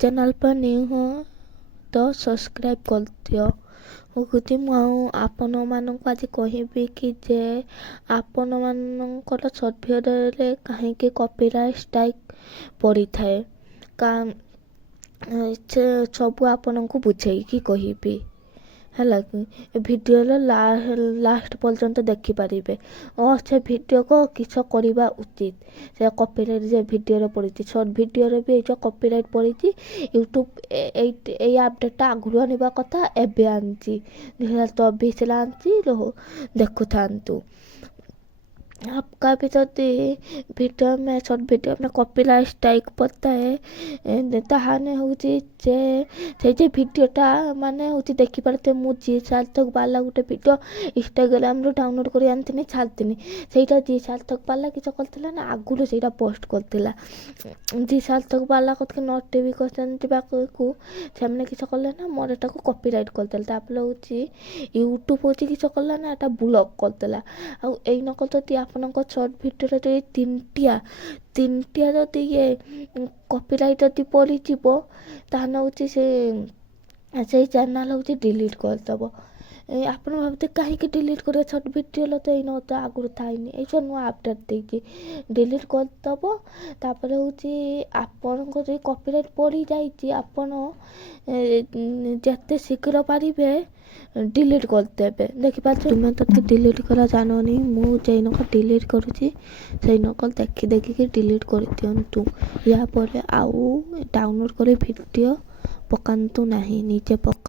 Channel पर new हो तो सब्सक्राइब कर दियो। होगी आपण मानक आज कहबी कि जे आपण मानकर सर्ट भिडियो कहीं कॉपीराइट स्ट्राइक पड़ी थाए का सब आपण को बुझेगी कहबी है कि भिडियो लास्ट पर्यंत देखिपारे और से भिडियो को किस करवा उचित से कॉपीराइट जे भिडियो पड़ी सर्ट भिडियो भी ये कॉपीराइट पड़ी यूट्यूब ये अपडेटा आगुरी आने कथा एवं आनी 2024 आनी देखु था। आपका भी जदि भिडियो में सर्ट भिडियो में कॉपीराइट स्ट्राइक पड़ता है ताहाने होची जे भिडियोटा माने होची देखि पारते मु जी सार्थक बाला गोटे भिडियो इंस्टाग्राम रो डाउनलोड करी आनथिनी छाड़थिनी सेटा जी सार्थक बाला किछ करथिला ना आगुलो सेटा पोस्ट करथिला जी सार्थक बाला कथके नोटिफिकेशन को सेमने किछ करले ना मोर एटा को कॉपीराइट करदेला तापले होची यूट्यूब होची किछ करला ना एटा ब्लॉक करदेला आ एई नकल तो आपनक सर्ट भिडियो जो तीनटिया जदि ये कॉपीराइट जदि पड़ी ताहने होची से चैनल होची डिलीट करदेव। आप भावते कहीं डिलीट कर सर्ट भिडियो तो ये तो आगुरी थाइनी ये नुआ अपडेट देती डिलीट करदेव। तापर होची आपन जो कॉपीराइट पड़ी जाइए आपन जिते शीघ्र पारिबे डिलीट करदेवे देखिपा तुम्हें तो डिलीट करा जाननी मुझे नक डिलीट करुँची से नकल देखी देखिकी डिलीट कर दिंतु या पर आउ डाउनलोड कर भिडियो पकातु नहीं निजे पका।